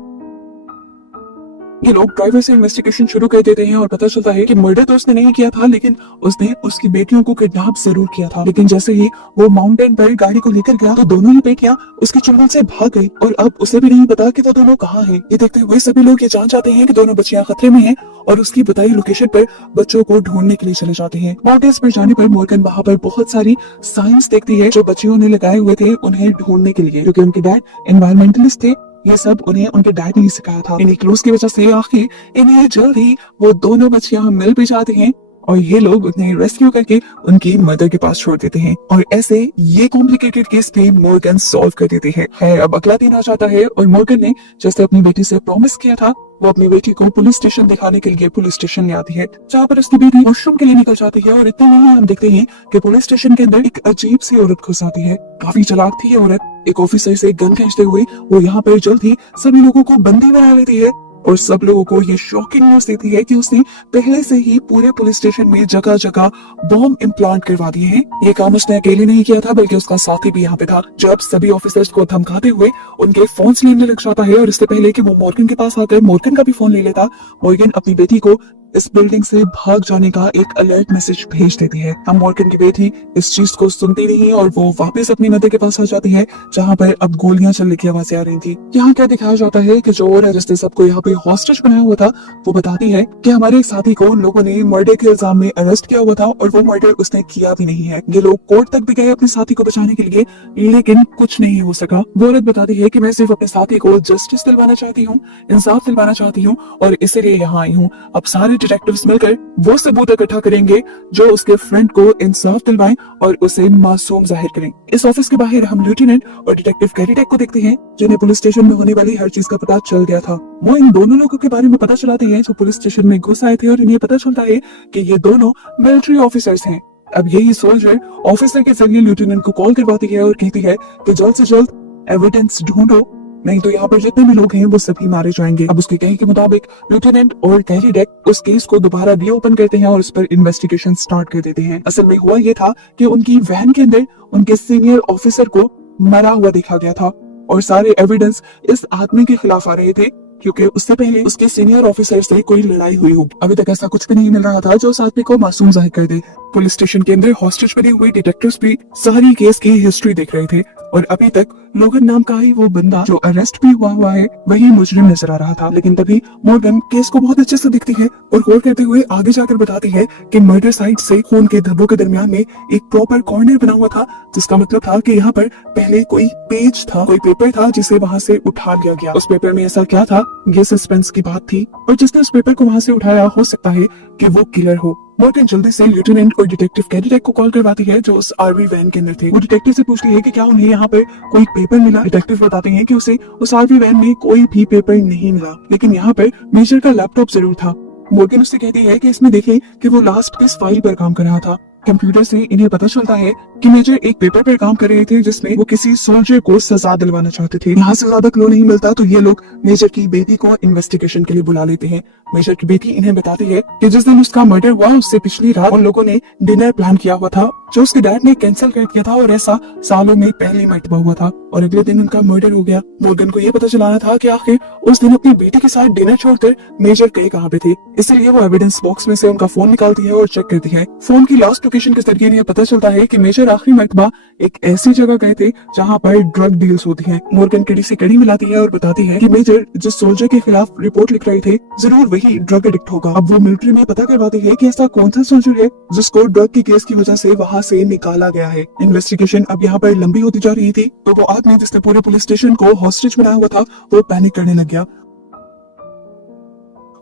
ये लोग ड्राइवर से इन्वेस्टिगेशन शुरू कर देते हैं और पता चलता है कि मर्डर तो उसने नहीं किया था, लेकिन उसने उसकी बेटियों को किडनैप जरूर किया था। लेकिन जैसे ही वो माउंटेन पर गाड़ी को लेकर गया तो दोनों ही बेटियां उसके चुंगल से भाग गई और अब उसे भी नहीं पता कि वो दोनों कहाँ हैं। ये देखते हुए सभी लोग ये जान जाते हैं कि दोनों बच्चियां खतरे में हैं और उसकी बताई लोकेशन पर बच्चों को ढूंढने के लिए चले जाते हैं। माउंटेन्स पर जाने पर मॉर्गन वहाँ पर बहुत सारी साइंस देखती है जो बच्चियों ने लगाए हुए थे उन्हें ढूंढने के लिए, क्योंकि उनके डैड एनवायरमेंटलिस्ट थे। ये सब उन्हें उनके डैड ने ही सिखाया था। इन्हीं क्लूज की वजह से आखिर इन्हें जल्द ही वो दोनों बच्चियां मिल भी जाती हैं और ये लोग उन्हें रेस्क्यू करके उनकी मदर के पास छोड़ देते हैं और ऐसे ये कॉम्प्लिकेटेड केस भी मॉर्गन सॉल्व कर देते हैं। खैर अब अगला दिन आ जाता है और मॉर्गन ने जैसे अपनी बेटी से प्रॉमिस किया था वो अपनी बेटी को पुलिस स्टेशन दिखाने के लिए पुलिस स्टेशन में आती है, जहाँ पर उसकी बेटी वॉशरूम के लिए निकल जाती है और इतना नहीं हम देखते हैं कि पुलिस स्टेशन के अंदर एक अजीब सी औरत घुस आती है। काफी चालाक थी ये औरत। एक ऑफिसर से गन खींचते हुए वो यहाँ पर जल्द ही सभी लोगों को बंदी बना लेती है और सब लोगों को ये शॉकिंग न्यूज देती है कि उसने पहले से ही पूरे पुलिस स्टेशन में जगह जगह बॉम्ब इम्प्लांट करवा दिए हैं। ये काम उसने अकेले नहीं किया था बल्कि उसका साथी भी यहाँ पे था। जब सभी ऑफिसर्स को धमकाते हुए उनके फोन लेने लग जाता है और इससे पहले कि वो मॉर्गन के पास आकर मॉर्गन का भी फोन ले लेता, मॉर्गन अपनी बेटी को इस बिल्डिंग से भाग जाने का एक अलर्ट मैसेज भेज देती है। हम मॉर्गन की बेटी इस चीज को सुनती नहीं और वो वापस अपनी मदर के पास आ जाती है जहाँ पर अब गोलियां चलने की आवाजें आ रही थी। यहाँ क्या दिखाया जाता है कि जो औरत जिसने सबको यहाँ पे हॉस्टेज बनाया हुआ था वो बताती है कि हमारे एक साथी को उन लोगों ने मर्डर के इल्जाम में अरेस्ट किया हुआ था और वो मर्डर उसने किया भी नहीं है। ये लोग कोर्ट तक भी गए अपने साथी को बचाने के लिए, लेकिन कुछ नहीं हो सका। वो औरत बताती है कि मैं सिर्फ अपने साथी को जस्टिस दिलवाना चाहती हूँ, इंसाफ दिलवाना चाहती हूँ और इसीलिए यहाँ आई हूँ। अब सारे डिटेक्टिव्स मिलकर वो सबूत इकट्ठा करेंगे जो उसके फ्रेंड को इंसाफ दिलवाएं और उसे मासूम जाहिर करें। इस ऑफिस के बाहर हम लेफ्टिनेंट और डिटेक्टिव कैरीटेक को देखते हैं, जिन्हें पुलिस स्टेशन में होने वाली हर चीज का पता चल गया था। वो इन दोनों लोगों के बारे में पता चलाते हैं जो पुलिस स्टेशन में घुस आए थे और इन्हें पता चलता है कि ये दोनों मिलिट्री ऑफिसर्स हैं। अब यही सोल्जर ऑफिसर के जरिए लेफ्टिनेंट को कॉल करवाती है और कहती है कि जल्द से जल्द एविडेंस ढूंढो, नहीं तो यहाँ पर जितने भी लोग हैं वो सभी मारे जाएंगे। अब उसके कहे के मुताबिक लेफ्टिनेंट और कैरीडेक उस केस को दोबारा रीओपन करते हैं और उस पर इन्वेस्टिगेशन स्टार्ट कर देते हैं। असल में हुआ ये था कि उनकी वैन के अंदर उनके सीनियर ऑफिसर को मरा हुआ देखा गया था और सारे एविडेंस इस आदमी के खिलाफ आ रहे थे, क्योंकि उससे पहले उसके सीनियर ऑफिसर से कोई लड़ाई हुई होगी। अभी तक ऐसा कुछ भी नहीं मिल रहा था जो उस आदमी को मासूम जाहिर कर दे। पुलिस स्टेशन के अंदर हॉस्टेज बने हुए डिटेक्टिव्स भी सारी केस की हिस्ट्री देख रहे थे और अभी तक लोगन नाम का ही वो बंदा जो अरेस्ट भी हुआ है वही मुजरिम नजर आ रहा था। लेकिन तभी मॉर्गन केस को बहुत अच्छे से देखती है और गौर करते हुए आगे जाकर बताती है कि मर्डर साइट से खून के धब्बों के दरमियान में एक प्रॉपर कॉर्नर बना हुआ था, जिसका मतलब था कि यहाँ पर पहले कोई पेज था, कोई पेपर था जिसे वहाँ से उठा लिया गया। उस पेपर में ऐसा क्या था, ये सस्पेंस की बात थी और जिसने उस पेपर को वहाँ से उठाया हो सकता है कि वो किलर हो। मॉर्गन जल्दी से लेफ्टिनेंट और डिटेक्टिव कैरीटेक को कॉल करवाती है जो उस आरवी वैन के अंदर थे। वो डिटेक्टिव से पूछती है कि क्या उन्हें यहाँ पर कोई पेपर मिला। डिटेक्टिव बताते हैं कि उसे उस आरवी वैन में कोई भी पेपर नहीं मिला, लेकिन यहाँ पर मेजर का लैपटॉप जरूर था। मॉर्गन उससे कहती है कि इसमें देखें कि वो लास्ट किस फाइल पर काम कर रहा था। कंप्यूटर से इन्हें पता चलता है कि मेजर एक पेपर पर काम कर रहे थे जिसमें वो किसी सोल्जर को सजा दिलवाना चाहते थे। यहाँ से ज्यादा क्लू नहीं मिलता तो ये लोग मेजर की बेटी को इन्वेस्टिगेशन के लिए बुला लेते हैं। मेजर की बेटी इन्हें बताती है कि जिस दिन उसका मर्डर हुआ उससे पिछली रात उन लोगों ने डिनर प्लान किया हुआ था जो उसके डैड ने कैंसिल कर दिया था और ऐसा सालों में पहली मर्तबा हुआ था और अगले दिन उनका मर्डर हो गया। मॉर्गन को ये पता चलाना था कि आखिर उस दिन अपनी बेटी के साथ डिनर छोड़कर मेजर गए कहाँ पे थे, इसलिए वो एविडेंस बॉक्स में से उनका फोन निकालती है और चेक करती है। फोन की लास्ट लोकेशन के जरिए इन्हें पता चलता है कि मेजर आखिरी मर्तबा एक ऐसी जगह गए थे जहाँ पर ड्रग डील्स होती है। मॉर्गन कड़ी से कड़ी मिलाती है और बताती है कि मेजर जिस सोल्जर के खिलाफ रिपोर्ट लिख रहे थे जरूर वही ड्रग एडिक्ट होगा। अब वो मिलिट्री में पता करवाती है कि ऐसा कौन सा सोल्जर है जिसको ड्रग के केस की वजह से वहाँ से निकाला गया है। इन्वेस्टिगेशन अब यहाँ पर लंबी होती जा रही थी तो वो आदमी जिसने पूरे पुलिस स्टेशन को हॉस्टेज बनाया हुआ था वो पैनिक करने लग गया।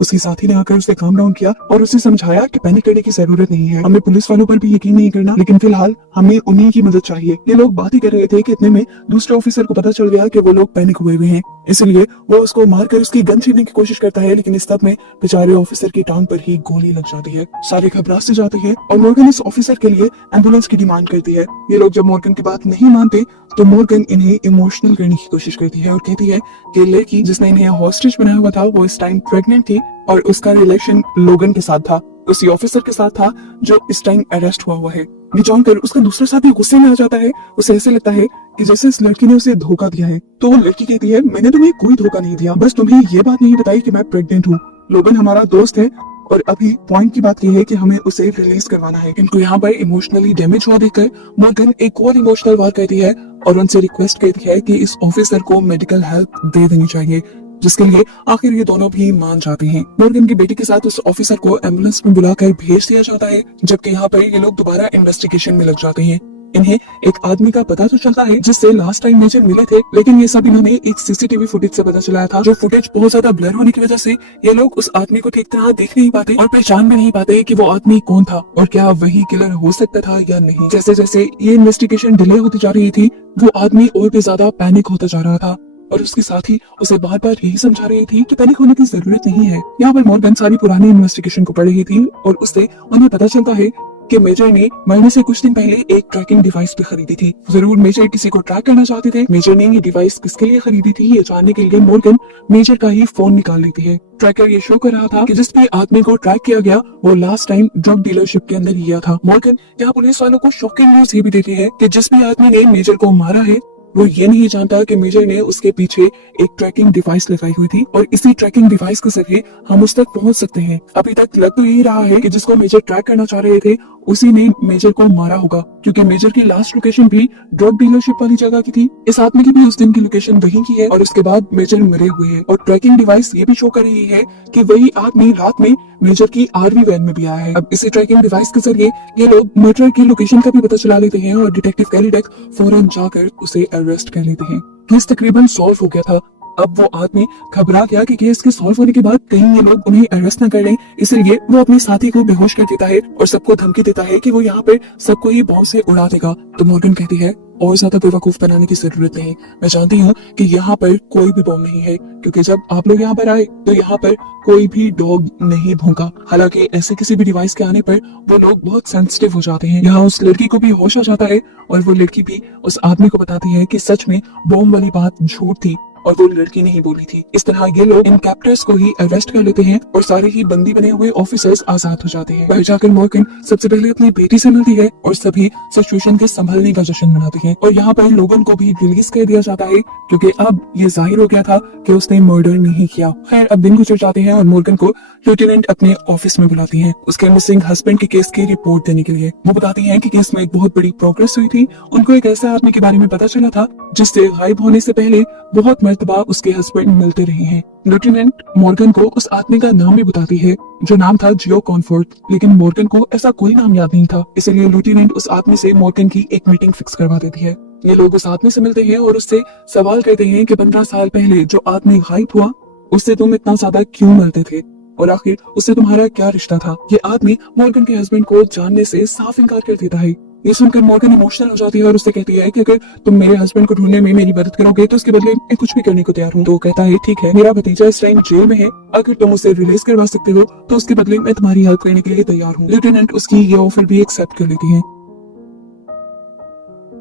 उसके साथी ने आकर उसे काम डाउन किया और उसे समझाया कि पैनिक करने की जरूरत नहीं है, हमें पुलिस वालों पर भी यकीन नहीं करना, लेकिन फिलहाल हमें उन्हीं की मदद चाहिए। ये लोग बात ही कर रहे थे कि इतने में दूसरे ऑफिसर को पता चल गया कि वो लोग पैनिक हुए हुए हैं, इसलिए वो उसको मारकर उसकी गन छीनने की कोशिश करता है, लेकिन इस सब में बेचारे ऑफिसर की टांग पर ही गोली लग जाती है। सारे घबरा से जाते हैं और मॉर्गन इस ऑफिसर के लिए एम्बुलेंस की डिमांड करती है। ये लोग जब मॉर्गन की बात नहीं मानते तो मॉर्गन इन्हें इमोशनल करने की कोशिश करती है और कहती है कि लड़की जिसने इन्हें हॉस्टेज बनाया हुआ था वो इस टाइम प्रेग्नेंट थी और उसका रिलेशन लोगन के साथ था, उसी ऑफिसर के साथ था जो इस टाइम अरेस्ट हुआ है। ये जानकर उसका दूसरा साथी गुस्से में आ जाता है। उसे ऐसे लगता है कि जैसे इस लड़की ने उसे धोखा दिया है। तो वो लड़की कहती है मैंने तुम्हें कोई धोखा नहीं दिया, बस तुम्हें ये बात नहीं बताई कि मैं प्रेग्नेंट हूँ। लोगन हमारा दोस्त है और अभी पॉइंट की बात यह है कि हमें उसे रिलीज करवाना है। इनको यहाँ पर इमोशनली डैमेज हुआ देखकर मॉर्गन एक और इमोशनल वार करती है और उनसे रिक्वेस्ट करती है कि इस ऑफिसर को मेडिकल हेल्प दे देनी चाहिए, जिसके लिए आखिर ये दोनों भी मान जाते हैं। मॉर्गन की बेटी के साथ उस ऑफिसर को एम्बुलेंस में बुलाकर भेज दिया जाता है, जबकि यहाँ पर ये लोग दोबारा इन्वेस्टिगेशन में लग जाते हैं। इन्हें एक आदमी का पता तो चलता है जिससे लास्ट टाइम मेजर मिले थे, लेकिन ये सब इन्होंने एक सीसीटीवी फुटेज से पता चलाया था, जो फुटेज बहुत ज्यादा ब्लर होने की वजह से ये लोग उस आदमी को ठीक तरह देख नहीं पाते और पहचान भी नहीं पाते कि वो आदमी कौन था और क्या वही किलर हो सकता था या नहीं। जैसे जैसे ये इन्वेस्टिगेशन डिले होती जा रही थी वो आदमी और भी ज्यादा पैनिक होता जा रहा था और उसके साथ ही उसे बार बार यही समझा रही थी कि पैनिक होने की जरूरत नहीं है। यहाँ पर मॉर्गन सारी पुरानी इन्वेस्टिगेशन को पढ़ रही थी और उससे उन्हें पता चलता है कि मेजर ने मरने से कुछ दिन पहले एक ट्रैकिंग डिवाइस भी खरीदी थी। जरूर मेजर किसी को ट्रैक करना चाहते थे। मेजर ने ये डिवाइस किसके लिए खरीदी थी ये जानने के लिए मॉर्गन मेजर का ही फोन निकाल लेती है। ट्रैकर ये शो कर रहा था कि जिस भी आदमी को ट्रैक किया गया वो लास्ट टाइम ड्रग डीलरशिप के अंदर ही था। मॉर्गन यहाँ पुलिस वालों को शॉकिंग न्यूज ये भी देती है कि जिस भी आदमी ने मेजर को मारा है वो ये नहीं जानता कि मेजर ने उसके पीछे एक ट्रैकिंग डिवाइस लगाई हुई थी और इसी ट्रैकिंग डिवाइस के जरिए हम उस तक पहुंच सकते हैं। अभी तक लग तो यही रहा है कि जिसको मेजर ट्रैक करना चाह रहे थे उसी ने मेजर को मारा होगा, क्योंकि मेजर की लास्ट लोकेशन भी ड्रग डीलरशिप वाली जगह की थी। इस आदमी की भी उस दिन की लोकेशन वहीं की है और उसके बाद मेजर मरे हुए हैं और ट्रैकिंग डिवाइस ये भी शो कर रही है कि वही आदमी रात में मेजर की आर्मी वैन में भी आया है। अब इसी ट्रैकिंग डिवाइस के जरिए ये लोग मर्डर की लोकेशन का भी पता चला लेते हैं और डिटेक्टिव कैरीडेक फौरन जाकर उसे अरेस्ट कर लेते हैं। केस तकरीबन सॉल्व हो गया था। अब वो आदमी घबरा गया कि केस के सॉल्व होने के बाद कहीं ये लोग उन्हें अरेस्ट न कर लें, इसलिए वो अपने साथी को बेहोश कर देता है और सबको धमकी देता है कि वो यहाँ पर सबको ही बॉम्ब से उड़ा देगा। तो मॉर्गन कहती है और ज्यादा बेवकूफ बनाने की जरूरत नहीं, मैं जानती हूँ कि यहाँ पर कोई भी बॉम्ब नहीं है, क्योंकि जब आप लोग यहाँ पर आए तो यहाँ पर कोई भी डॉग नहीं भौंका। हालांकि ऐसे किसी भी डिवाइस के आने पर वो लोग बहुत सेंसिटिव हो जाते हैं। यहाँ उस लड़की को भी होश आ जाता है और वो लड़की भी उस आदमी को बताती है कि सच में बॉम्ब वाली बात झूठ थी और वो लड़की नहीं बोली थी। इस तरह ये लोग इन कैप्टर्स को ही अरेस्ट कर लेते हैं और सारे ही बंदी बने हुए ऑफिसर्स आजाद हो जाते हैं। बाहर जाकर मॉर्गन सबसे पहले अपनी बेटी से मिलती है और सभी सिचुएशन के संभलने का जश्न मनाते हैं और यहाँ पर लोगन को भी रिलीज कर दिया जाता है, क्योंकि अब ये जाहिर हो गया था कि उसने मर्डर नहीं किया। खैर अब दिन गुजर जाते हैं और मॉर्गन को लेफ्टिनेंट अपने ऑफिस में बुलाती है उसके मिसिंग हस्बैंड के केस की रिपोर्ट देने के लिए। वो बताती है कि केस में एक बहुत बड़ी प्रोग्रेस हुई थी। उनको एक ऐसा आदमी के बारे में पता चला था जिससे गायब होने से पहले बहुत मर्तबा उसके हस्बैंड मिलते रहे हैं। लेफ्टिनेंट मॉर्गन को उस आदमी का नाम भी बताती है जो नाम था जियो कॉनफोर्ट, लेकिन मॉर्गन को ऐसा कोई नाम याद नहीं था, इसलिए लेफ्टिनेंट उस आदमी से मॉर्गन की एक मीटिंग फिक्स करवा देती है। ये लोग उस आदमी से मिलते हैं और उससे सवाल करते हैं कि 15 साल पहले जो आदमी गायब हुआ उससे तुम इतना ज्यादा क्यों मिलते थे और आखिर उससे तुम्हारा क्या रिश्ता था। ये आदमी मॉर्गन के हस्बैंड को जानने से साफ इनकार कर देता है। ये सुनकर मॉर्गन इमोशनल हो जाती है और उससे कहती है कि अगर तुम मेरे हस्बैंड को ढूंढने में मेरी मदद करोगे तो उसके बदले मैं कुछ भी करने को तैयार हूँ। तो वो कहता है ठीक है, मेरा भतीजा इस टाइम जेल में है, अगर तुम उसे रिलीज करवा सकते हो तो उसके बदले मैं तुम्हारी हेल्प करने के लिए तैयार हूँ। लेफ्टिनेंट उसकी ये ऑफर भी एक्सेप्ट कर लेती है।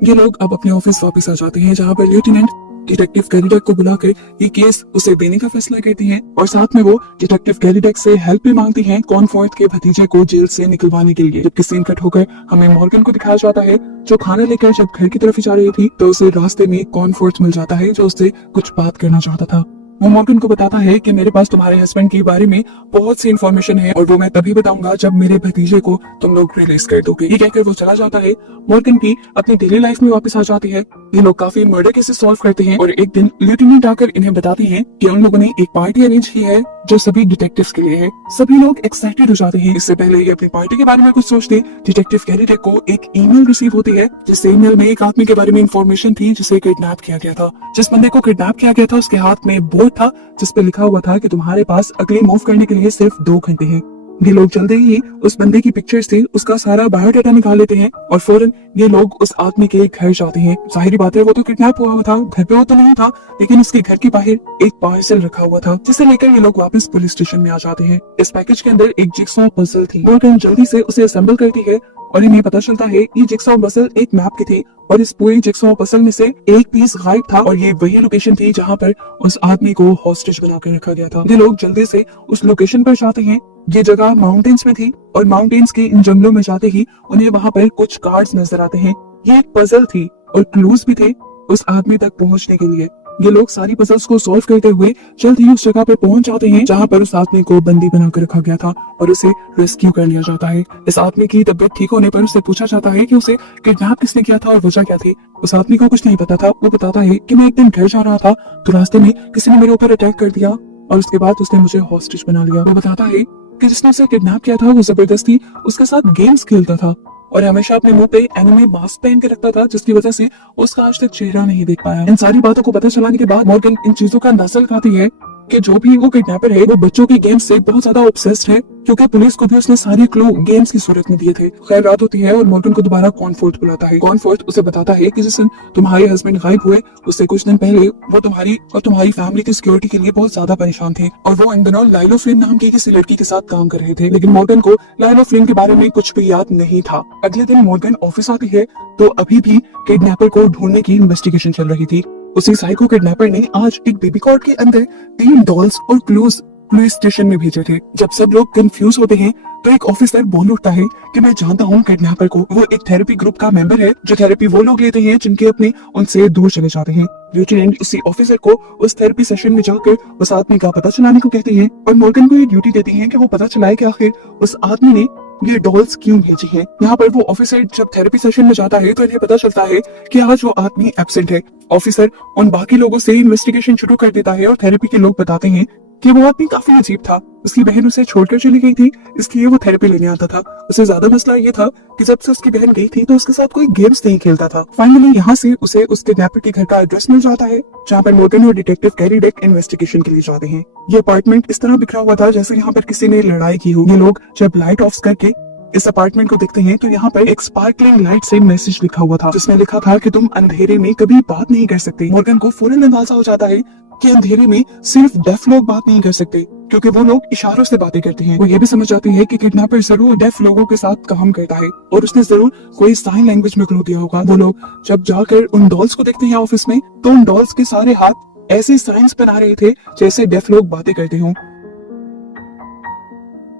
ये लोग अब अपने ऑफिस वापस आ जाते हैं जहाँ पर लेफ्टिनेंट डिटेक्टिव कैलिडक को बुलाकर ये केस उसे देने का फैसला करती हैं और साथ में वो डिटेक्टिव कैलिडक से हेल्प भी मांगती हैं कॉनफोर्ट के भतीजे को जेल से निकलवाने के लिए। जबकि सीन कट होकर हमें मॉर्गन को दिखाया जाता है जो खाना लेकर जब घर की तरफ जा रही थी तो उसे रास्ते में कॉनफोर्ट मिल जाता है जो उससे कुछ बात करना चाहता था। वो मॉर्गन को बताता है कि मेरे पास तुम्हारे हस्बैंड के बारे में बहुत सी इन्फॉर्मेशन है और वो मैं तभी बताऊंगा जब मेरे भतीजे को तुम लोग रिलीज कर दोगे। ये कहकर वो चला जाता है। मॉर्गन भी अपनी डेली लाइफ में वापस आ जाती है। ये लोग काफी मर्डर केसेस सॉल्व करते हैं और एक दिन लेफ्टिनेंट आकर इन्हें बताती हैं कि उन लोगों ने एक पार्टी अरेंज की है जो सभी डिटेक्टिव्स के लिए है। सभी लोग एक्साइटेड हो जाते हैं। इससे पहले ये अपनी पार्टी के बारे में कुछ सोचते, डिटेक्टिव कैलिडक को एक ईमेल रिसीव होती है जिस ईमेल में एक आदमी के बारे में इंफॉर्मेशन थी जिसे किडनैप किया गया था। जिस बंदे को किडनैप किया गया था उसके हाथ में बोर्ड था जिस पे लिखा हुआ था कि तुम्हारे पास अगले मूव करने के लिए सिर्फ 2 घंटे हैं। ये लोग जल्दी ही उस बंदे की पिक्चर्स से उसका सारा बायोडाटा निकाल लेते हैं और फौरन ये लोग उस आदमी के घर जाते हैं। जाहिर बात है वो तो किडनैप हुआ था, घर पे वो तो नहीं था, लेकिन उसके घर के बाहर एक पार्सल रखा हुआ था जिसे लेकर ये लोग वापस पुलिस स्टेशन में आ जाते हैं। इस पैकेज के अंदर एक जिक्सॉ पजल थी। मॉर्गन जल्दी से उसे असेंबल करती है और इन्हें पता चलता है ये जिक्सॉ पजल एक मैप की थी और इस पूरे जिक्सॉ पजल में से एक पीस गायब था और ये वही लोकेशन थी जहाँ पर उस आदमी को हॉस्टेज बनाकर रखा गया था। ये लोग जल्दी से उस लोकेशन पर जाते हैं। ये जगह माउंटेन्स में थी और माउंटेन्स के इन जंगलों में जाते ही उन्हें वहाँ पर कुछ कार्ड्स नजर आते हैं। ये एक पजल थी और क्लूज भी थे उस आदमी तक पहुँचने के लिए। ये लोग सारी पजल्स को सॉल्व करते हुए जल्द ही उस जगह पर पहुंच जाते हैं जहां पर उस आदमी को बंदी बनाकर रखा गया था और उसे रेस्क्यू कर लिया जाता है। इस आदमी की तबीयत ठीक होने पर उससे पूछा जाता है कि उसे किडनैप किसने किया था और वजह क्या थी। उस आदमी को कुछ नहीं पता था। वो बताता है कि मैं एक दिन घर जा रहा था तो रास्ते में किसी ने मेरे ऊपर अटैक कर दिया और उसके बाद उसने मुझे हॉस्टेज बना लिया। वो बताता है कि जिसने उसे किडनैप किया था वो जबरदस्ती उसके साथ गेम्स खेलता था और हमेशा अपने मुंह पे एनिमे मास्क पहन के रखता था जिसकी वजह से उसका आज तक चेहरा नहीं देख पाया। इन सारी बातों को पता चलाने के बाद मॉर्गन इन चीजों का अंदाजा लगाती है कि जो भी वो किडनैपर है वो बच्चों की गेम्स से बहुत ज्यादा ऑब्सेस्ड है, क्योंकि पुलिस को भी उसने सारे क्लू गेम्स की सूरत में दिए थे। खैर रात होती है और मॉर्गन को दोबारा कॉनफोर्ट बुलाता है। कॉनफोर्ट उसे बताता है कि जिस दिन तुम्हारे हस्बैंड गायब हुए उससे कुछ दिन पहले वो तुम्हारी और तुम्हारी फैमिली की सिक्योरिटी के लिए बहुत ज्यादा परेशान थे और वो इन दिनों लाइलो फ्लिन नाम की किसी लड़की के साथ काम कर रहे थे। लेकिन मॉर्गन को लाइलो फ्लिन के बारे में कुछ भी याद नहीं था। अगले दिन मॉर्गन ऑफिस आती है तो अभी भी किडनैपर को ढूंढने की इन्वेस्टिगेशन चल रही थी। उसी साइको किडनैपर ने आज एक बेबी कॉट के अंदर 3 डॉल्स और क्लूज पुलिस स्टेशन में भेजे थे। जब सब लोग कंफ्यूज होते हैं तो एक ऑफिसर बोल उठता है कि मैं जानता हूँ किडनैपर को, वो एक थेरेपी ग्रुप का मेंबर है जो थेरेपी वो लोग लेते हैं जिनके अपने उनसे दूर चले जाते हैं। लेफ्टिनेंट उसी ऑफिसर को उस थेरेपी सेशन में जाकर उस आदमी का पता चलाने को कहते हैं और मॉर्गन को ये ड्यूटी देती है कि वो पता चलाए कि आखिर उस आदमी ने ये डॉल्स क्यों भेजी हैं। यहाँ पर वो ऑफिसर जब थेरेपी सेशन में जाता है तो इन्हें पता चलता है कि आज वो आदमी एब्सेंट है। ऑफिसर उन बाकी लोगों से इन्वेस्टिगेशन शुरू कर देता है और थेरेपी के लोग बताते हैं कि वो आदमी काफी अजीब था। उसकी बहन उसे छोड़कर चली गई थी, इसलिए वो थेरेपी लेने आता था। उसे ज्यादा मसला ये था कि जब से उसकी बहन गई थी तो उसके साथ कोई गेम्स नहीं खेलता था। फाइनली यहाँ से उसे उसके किडनैपर के घर का एड्रेस मिल जाता है, जहाँ पर मॉर्गन और डिटेक्टिव कैरी डेक इन्वेस्टिगेशन के लिए जाते हैं। ये अपार्टमेंट इस तरह बिखरा हुआ था जैसे यहाँ पर किसी ने लड़ाई की हो। ये लोग जब लाइट ऑफ करके इस अपार्टमेंट को देखते हैं तो यहाँ पर एक स्पार्कलिंग लाइट से मैसेज लिखा हुआ था, जिसमें लिखा था कि तुम अंधेरे में कभी बात नहीं कर सकते। मॉर्गन को फौरन अंदाजा हो जाता है कि अंधेरे में सिर्फ डेफ लोग बात नहीं कर सकते, क्योंकि वो लोग इशारों से बातें करते हैं। वो ये भी समझ जाती है कि किडनैपर जरूर डेफ लोगों के साथ काम करता है और उसने जरूर कोई साइन लैंग्वेज में क्लू दिया होगा। वो लोग जब जाकर उन डॉल्स को देखते हैं ऑफिस में, तो उन डॉल्स के सारे हाथ ऐसे साइंस बना रहे थे जैसे डेफ लोग बातें करते हों।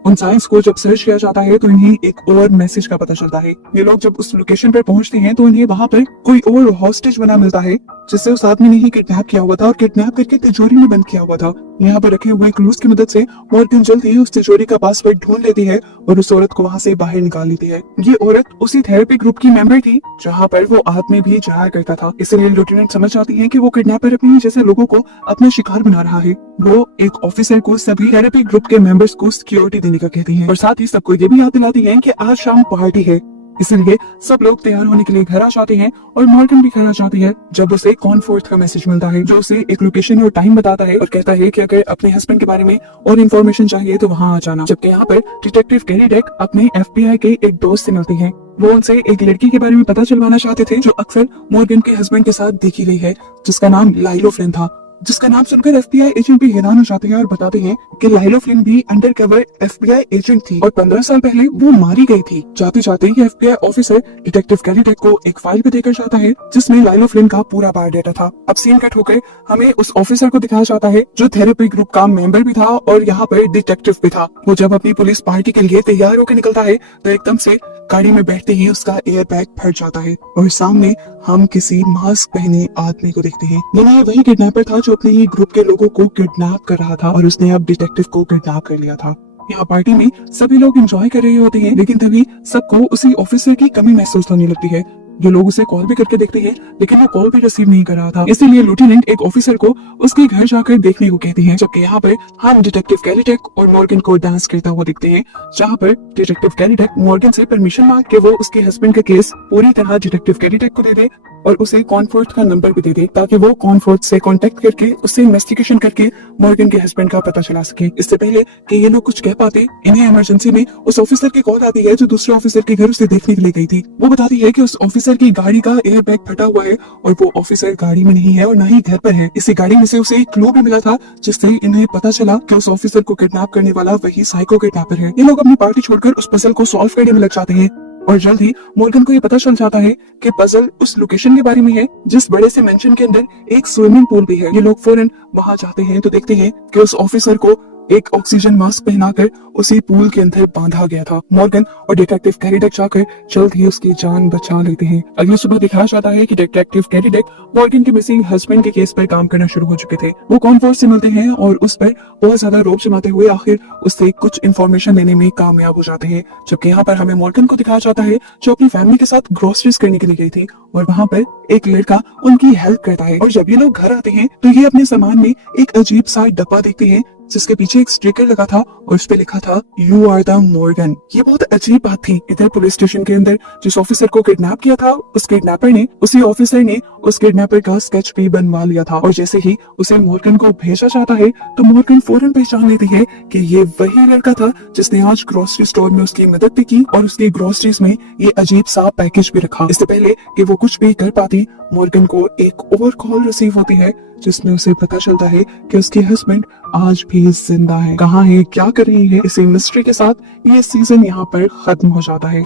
उन साइंस को जब सर्च किया जाता है तो इन्हें एक और मैसेज का पता चलता है। ये लोग जब उस लोकेशन पर पहुंचते हैं तो इन्हें वहां पर कोई और हॉस्टेज बना मिलता है, जिससे उस आदमी ने ही किडनैप किया हुआ था और किडनैप करके तिजोरी में बंद किया हुआ था। यहाँ पर रखे हुए क्लूज की मदद से मॉर्गन जल्द ही उस तिजोरी का पासवर्ड ढूंढ लेती है और उस औरत को वहाँ से बाहर निकाल लेती है। ये औरत उसी थेरेपी ग्रुप की मेंबर थी जहाँ पर वो आदमी भी जाया करता था। इसलिए लेफ्टिनेंट समझ जाती है कि वो किडनैपर अपने जैसे लोगों को अपना शिकार बना रहा है। वो एक ऑफिसर को सभी थेरेपी ग्रुप के मेंबर्स को सिक्योरिटी देने का कहती है और साथ ही सबको ये भी याद दिलाती है कि आज शाम पार्टी है। इसलिए सब लोग तैयार होने के लिए घर आ जाते हैं और मॉर्गन भी घर आ जाती है जब उसे कॉनफोर्थ का मैसेज मिलता है, जो उसे एक लोकेशन और टाइम बताता है और कहता है कि अगर अपने हस्बैंड के बारे में और इन्फॉर्मेशन चाहिए तो वहां आ जाना। जबकि यहाँ पर डिटेक्टिव कैरी डेक अपने FBI के एक दोस्त से मिलते हैं। वो उनसे एक लड़की के बारे में पता चलवाना चाहते थे जो अक्सर मॉर्गन के हस्बैंड के साथ देखी गई है, जिसका नाम लाइलो फ्लिन था। जिसका नाम सुनकर FBI एजेंट भी हैरान हो जाते हैं और बताते हैं कि लाइलो फ्लिन भी अंडरकवर FBI एजेंट थी और 15 साल पहले वो मारी गई थी। जाते जाते ही FBI officer detective carry deck को एक फाइल भी देकर जाता है जिसमें लाइलो फ्लिन का पूरा बायोडाटा था। अब सीन कट होकर हमें उस ऑफिसर को दिखाया जाता है जो थेरेपी ग्रुप का मेंबर भी था और यहाँ पर डिटेक्टिव भी था। वो जब अपनी पुलिस पार्टी के लिए तैयार होकर निकलता है तो एकदम से गाड़ी में बैठते ही उसका एयर बैग फट जाता है और सामने हम किसी मास्क पहने आदमी को देखते हैं। ये वही किडनैपर था जो अपने ही ग्रुप के लोगों को किडनैप कर रहा था और उसने अब डिटेक्टिव को किडनैप कर लिया था। यहाँ पार्टी में सभी लोग एंजॉय कर रहे होते हैं, लेकिन तभी सबको उसी ऑफिसर की कमी महसूस होने लगती है। जो लोग उसे कॉल भी करके देखते हैं लेकिन वो कॉल भी रिसीव नहीं कर रहा था। इसीलिए लेफ्टिनेंट एक ऑफिसर को उसके घर जाकर देखने को कहती है। जबकि यहाँ पर हम डिटेक्टिव कैरी डेक और मॉर्गन को डांस करता हुआ दिखते हैं, जहाँ पर डिटेक्टिव कैरी डेक मॉर्गन से परमिशन मांग के वो उसके हस्बैंड का केस पूरी तरह डिटेक्टिव कैरी डेक को दे दे और उसे कॉनफोर्थ का नंबर भी दे दे ताकि वो कॉनफोर्थ से कांटेक्ट करके उससे इन्वेस्टिगेशन करके मॉर्गन के हस्बैंड का पता चला सके। इससे पहले कि ये लोग कुछ कह पाते, इन्हें इमरजेंसी में उस ऑफिसर की कॉल आती है जो दूसरे ऑफिसर के घर उसे देखने के लिए गई थी। वो बताती है कि उस ऑफिसर की गाड़ी का एयर बैग फटा हुआ है और वो ऑफिसर गाड़ी में नहीं है और न ही घर पर है। इसी गाड़ी में से उसे एक क्लू भी मिला था जिससे इन्हें पता चला कि उस ऑफिसर को किडनैप करने वाला वही साइको किडनैपर है। ये लोग अपनी पार्टी छोड़कर उस पजल को सॉल्व करने में लग जाते हैं और जल्द ही मॉर्गन को ये पता चल जाता है कि पजल उस लोकेशन के बारे में है जिस बड़े से मेंशन के अंदर एक स्विमिंग पूल भी है। ये लोग फौरन वहां जाते हैं तो देखते हैं कि उस ऑफिसर को एक ऑक्सीजन मास्क पहनाकर उसी पूल के अंदर बांधा गया था। मॉर्गन और डिटेक्टिव कैरी डेक जाकर जल्द ही उसकी जान बचा लेते हैं। अगली सुबह दिखाया जाता है कि डिटेक्टिव कैरी डेक मॉर्गन के मिसिंग हस्बैंड के केस पर काम करना शुरू हो चुके थे। वो कॉनफोर्थ से मिलते हैं और उस पर बहुत ज्यादा रोप जमाते हुए आखिर उससे कुछ इन्फॉर्मेशन लेने में कामयाब हो जाते हैं। जबकि यहाँ पर हमें मॉर्गन को दिखाया जाता है जो अपनी फैमिली के साथ ग्रोसरीज करने के लिए गई थी और वहाँ पर एक लड़का उनकी हेल्प करता है। और जब ये लोग घर आते हैं तो ये अपने सामान में एक अजीब सा डब्बा देखते हैं जिसके पीछे एक स्टिकर लगा था और उस पे लिखा था यू आर द मॉर्गन। ये बहुत अजीब बात थी। इधर पुलिस स्टेशन के अंदर जिस ऑफिसर को किडनैप किया था उस किडनैपर ने उसी ऑफिसर ने उस किडनैपर का स्केच भी बनवा लिया था और जैसे ही उसे मॉर्गन को भेजा जाता है तो मॉर्गन फौरन पहचान लेती है कि ये वही लड़का था जिसने आज ग्रोसरी स्टोर में उसकी मदद भी की और उसकी ग्रोसरीज में ये अजीब सा पैकेज भी रखा। इससे पहले कि वो कुछ भी कर पाती मॉर्गन को एक और कॉल रिसीव होती है जिसमें उसे पता चलता है कि उसके हस्बैंड आज भी जिंदा है। कहाँ है, क्या कर रही है, इसी मिस्ट्री के साथ ये सीजन यहाँ पर खत्म हो जाता है।